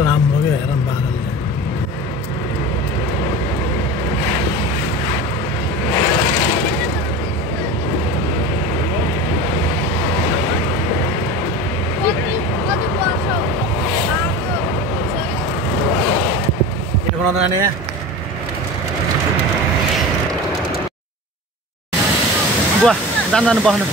कस्तो राम्रो के हेर बादलले बनाउँदैन नि बुवा जानु बस्नु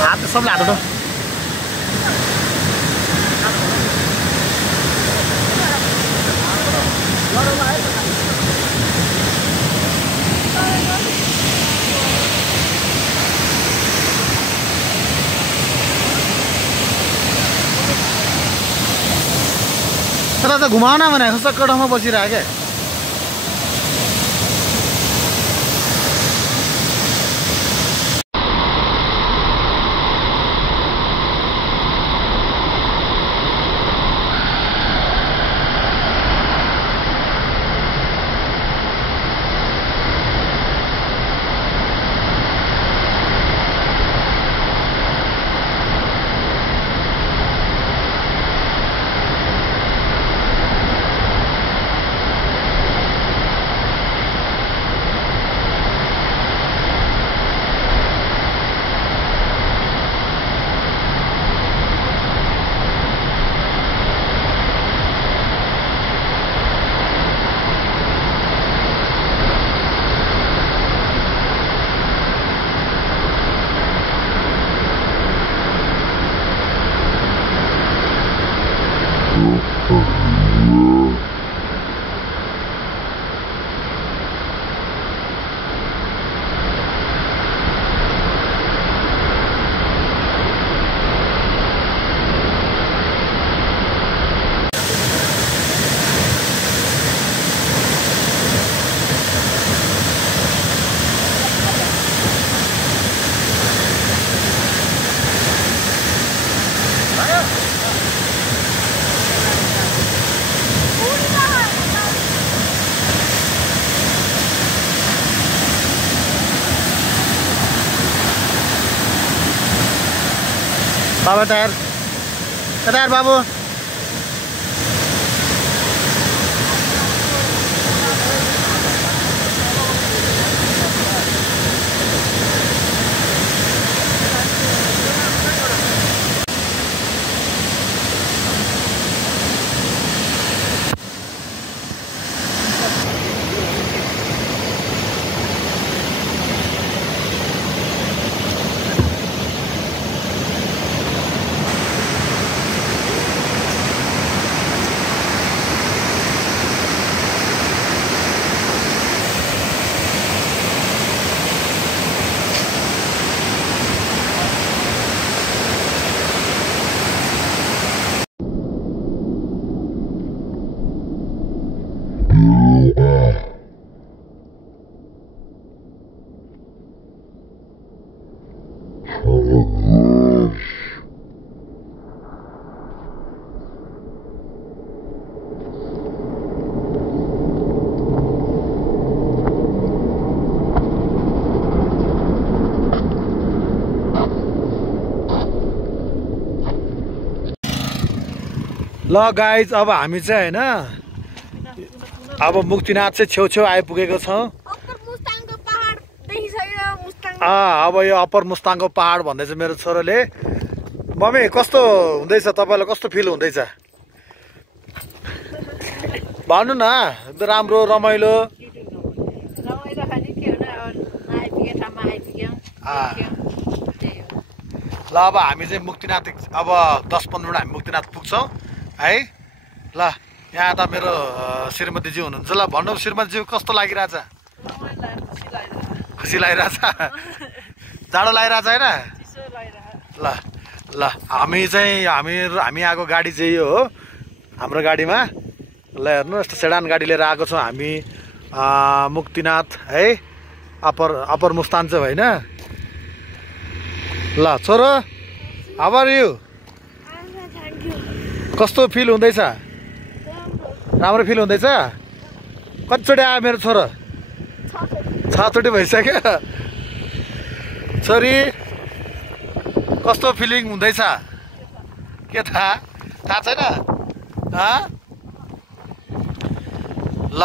हात सबले हात उठो तर त घुमाउन भने कस्तो ठाउँमा बसिरहेको क्या बाबा टायर टायर बाबु ल गाइज अब हामी चाहिँ हैन अब मुक्तिनाथ चाहिँ छेउछेउ आइपुगेको छौं अब यो अप्पर मुस्ताङको पहाड भन्दै छ मेरो छोरोले मम्मी कस्तो हुँदैछ तपाईलाई कस्तो फिल हुँदैछ भन्नु न राम्रो रमाइलो ल अब हामी चाहिँ मुक्तिनाथ अब 10-15 मिनेट हामी मुक्तिनाथ पुग्छौं है ल यहाँ त मेरो श्रीमतीजी हुनुहुन्छ ल भन्नु श्रीमतीजी कस्तो लागिरहेछ खुसी लागिरहेछ जाडो लागिरहेछ हैन ल ल हामी आएको गाडी चाहिँ यो हो हाम्रो गाडीमा ल हेर्नु यस्तो सेडान गाडी लिएर आएको छौं हामी मुक्तिनाथ है अप्पर मुस्ताङ चाहिँ हैन ल छोरो हाउ आर यु कस्तो फिल हुँदैछ राम्रो फिल हुँदैछ कतिचोटि आयो मेरो छोरो? 6 चोटि भइसक्यो। छोरी कस्तो फिलिङ हुँदैछ? के थाहा छैन? ल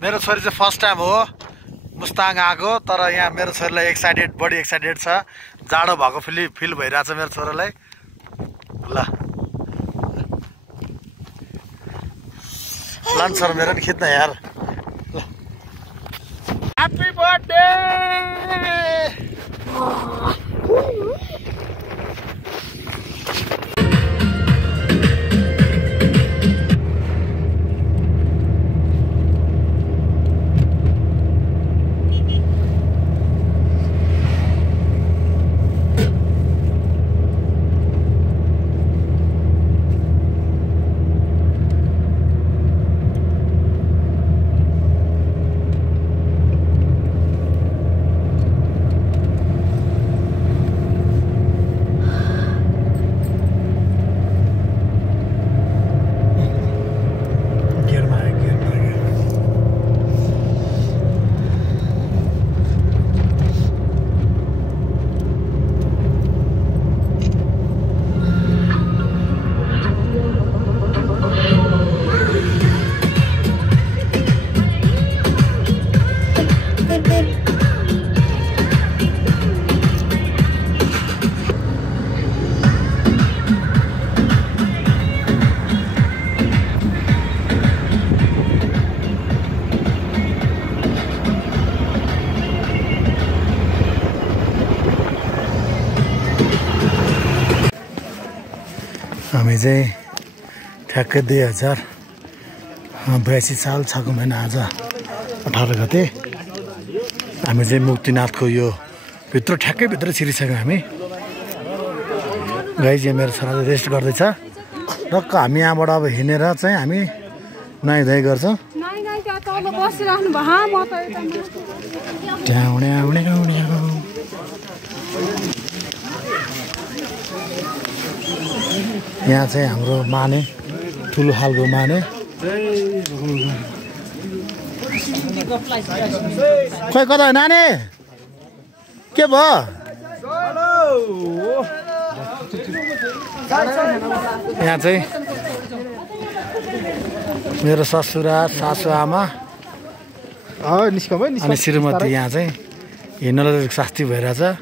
मेरो छोरी चाहिँ फर्स्ट टाइम हो मुस्ताङ आएको, तर यहाँ मेरो छोरीलाई बडी एक्साइटेड छ। जाडो भएको फिल भइरहेछ मेरो छोरालाई। ल लन्च सर मेरो नि खिच्न यार। Happy birthday. हामी चाहिँ ठ्याक्कै 2082 साल 6 महिना आज 18 गते हामी चाहिँ मुक्तिनाथको यो ठ्याक्कै भित्र छिरिसक्यौँ हामी। गाई चाहिँ मेरो छोराले रेस्ट गर्दैछ। टक्क हामी यहाँबाट अब हिँडेर चाहिँ हामी नुहाइधुवाइ गर्छौँ। यहाँ चाहिँ हाम्रो माने ठुलो खालको माने। खोइ कता नानी के भयो? यहाँ चाहिँ मेरो ससुरा सासु आमा अनि श्रीमती यहाँ चाहिँ हिँड्नलाई शास्ति भइरहेछ।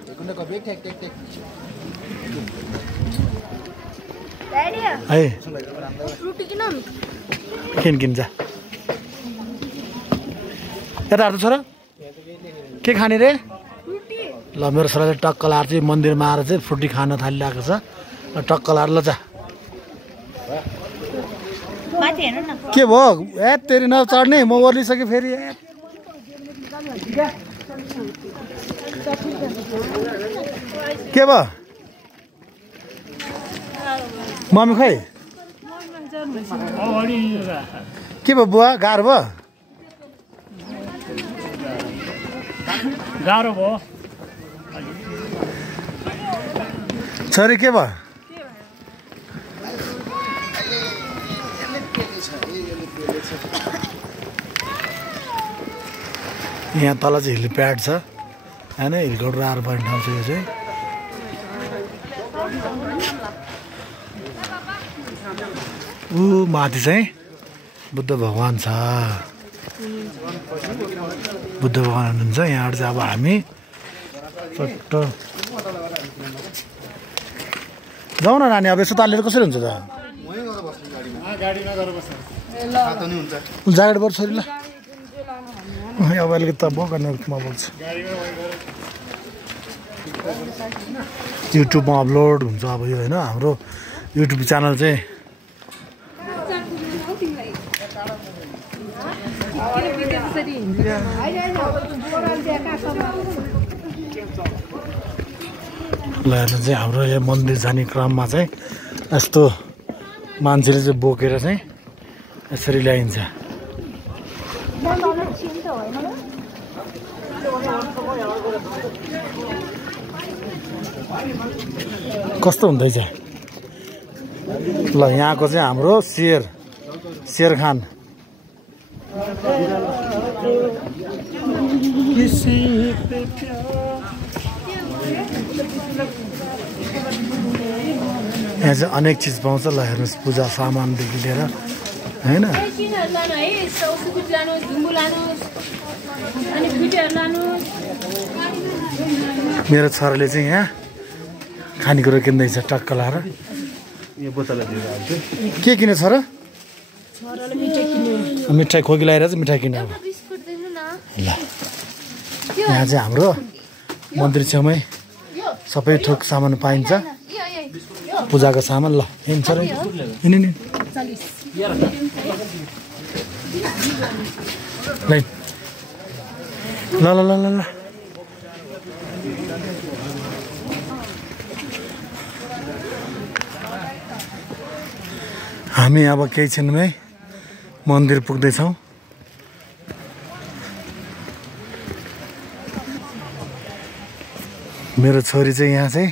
है किन जा यता हार्छ छोरा के खाने रे? ल मेरो छोराले टक्क लाएर चाहिँ मन्दिरमा आएर चाहिँ फ्रुटी खान थालिरहेको छ। टक्क लाएर ल जा। के भयो? ए तेरि नचढ्ने म ओर्लिसकेँ फेरि। के भयो मम्मी? खै के भयो बुवा? गाह्रो भयो? छोरी के भयो? यहाँ तल चाहिँ हेलिप्याड छ होइन, हेलिकप्टर आएर पर्ने ठाउँ छ यो चाहिँ। माथि चाहिँ बुद्ध भगवान छ। बुद्ध भगवान हुनुहुन्छ यहाँबाट चाहिँ। अब हामी चट्ट जाउँ न नानी। अब यसो तालेर कसरी हुन्छ त? ज्याकेट पर्छ छोरी। ल अब अलिकति त बोक्नु म बोक्छु। युट्युबमा अपलोड हुन्छ अब यो होइन। हाम्रो युट्युब च्यानल चाहिँ ल चाहिँ हाम्रो यो मन्दिर जाने क्रममा चाहिँ यस्तो मान्छेले चाहिँ बोकेर चाहिँ यसरी ल्याइन्छ। कस्तो हुँदैछ? ल यहाँको चाहिँ हाम्रो शेर खान यहाँ चाहिँ अनेक चिज पाउँछ ल हेर्नुहोस् पूजा सामानदेखि लिएर हैन मेरो छोराले चाहिँ यहाँ खानेकुरा किन्दैछ टक्क लाएर के किने छोरा मिठाई खोकी लगाएर चाहिँ मिठाई किने अब ल यहाँ चाहिँ हाम्रो मन्दिर छेउमै सबै थोक सामान पाइन्छ पूजाको सामान ल हिँड्छ र ल ल ल ल ल हामी अब केही क्षणमै मन्दिर पुग्दैछौँ मेरो छोरी चाहिँ यहाँ चाहिँ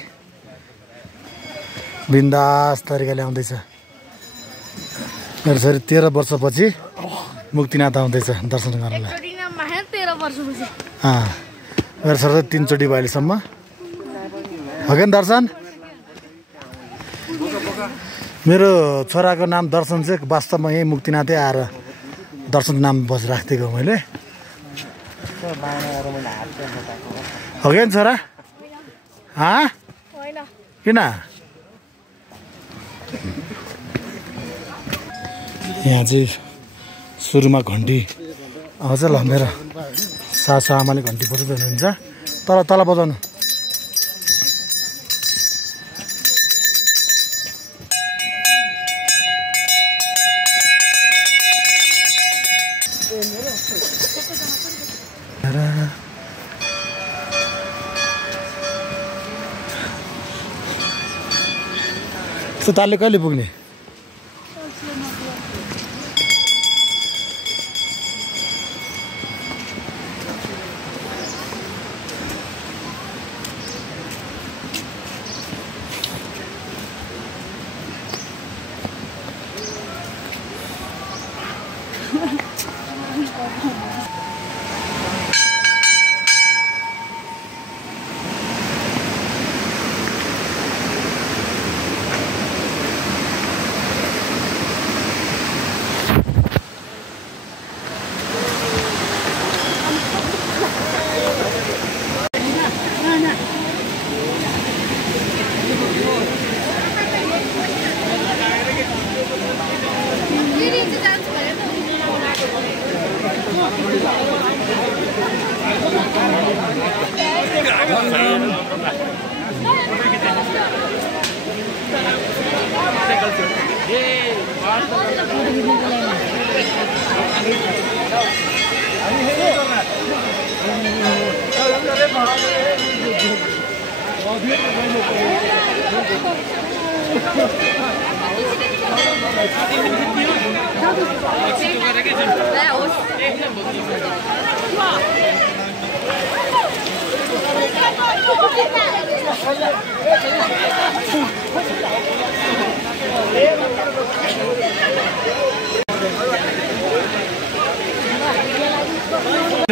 बिन्दास तरिकाले आउँदैछ मेरो छोरी 13 वर्षपछि मुक्तिनाथ आउँदैछ दर्शन गर्नलाई मेरो छोरा 3 चोटि भयो अहिलेसम्म हो कि दर्शन मेरो छोराको नाम दर्शन चाहिँ वास्तवमा यही मुक्तिनाथै आएर दर्शन नाम बस राखिदिएको मैले हो कि छोरा किन यहाँ चाहिँ सुरुमा घन्टी आउँछ ल मेरो सासु आमाले घन्टी बजाउँदै हुनुहुन्छ तल बजाउनु त्यो तालले कहिले पुग्ने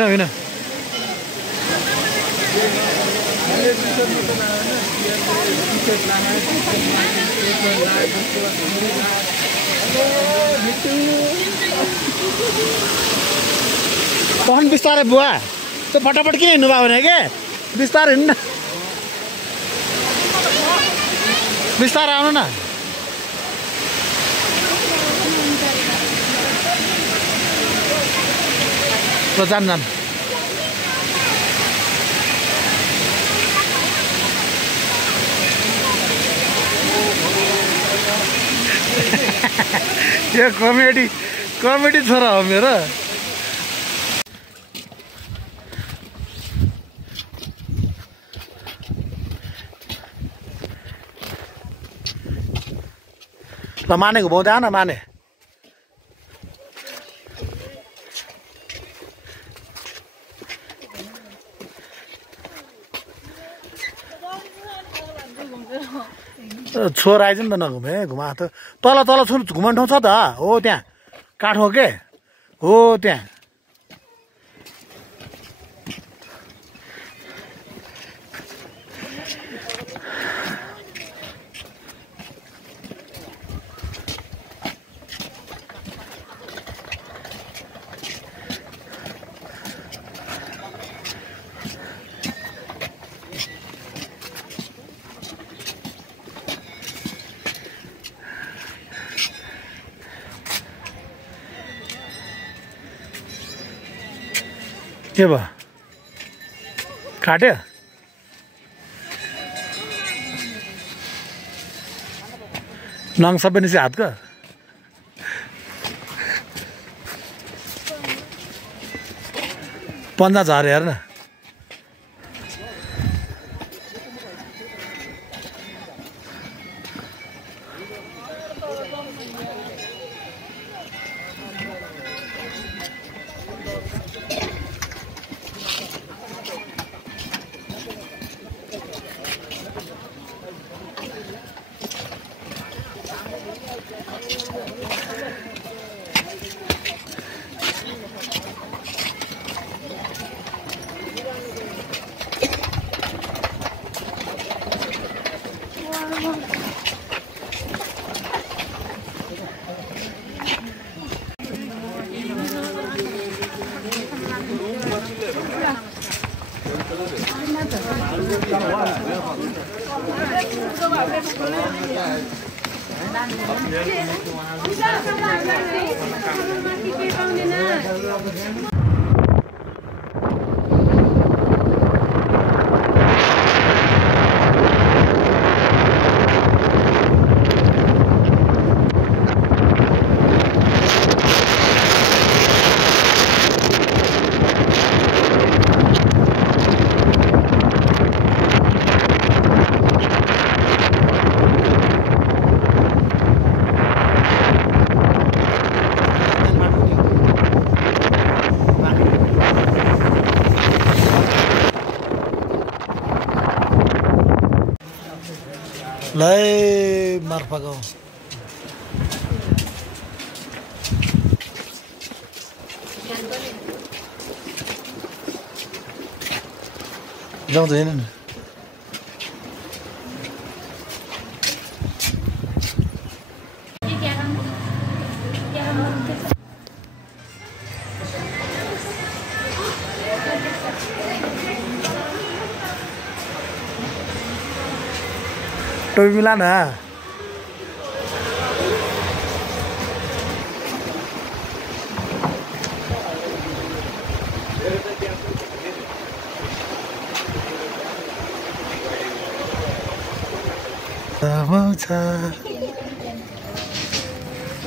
होइन पहन बिस्तारै बुवा त्यो फटाफट किन हिँड्नु भयो भने के बिस्तारै हिँड्नु न बिस्तारै आउनु न ल जान जान यो कमेडी छोरा हो मेरो ल माने घुमाउँदै आन माने छोर आइज नि त नघुमे घुमा त तल घुमाउने ठाउँ छ त हो त्यहाँ काठ हो के हो त्यहाँ के भयो काट्यो नङ सबै निस्क्यो हातको पन्जा झऱ्यो हेर न लै मार्फाको जाउँदैन नि टोपी मिला न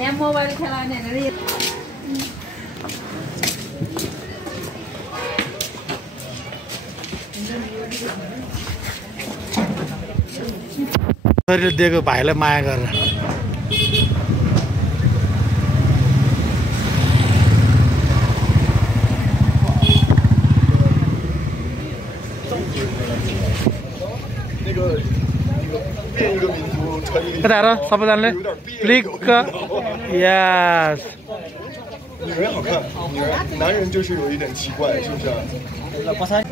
यहाँ मोबाइल खेलाउने हैन रे दिएको भाइलाई माया गरेर यता हेर सबैजनाले क्लिक यस 女人好看，女人男人就是有一点奇怪，是不是？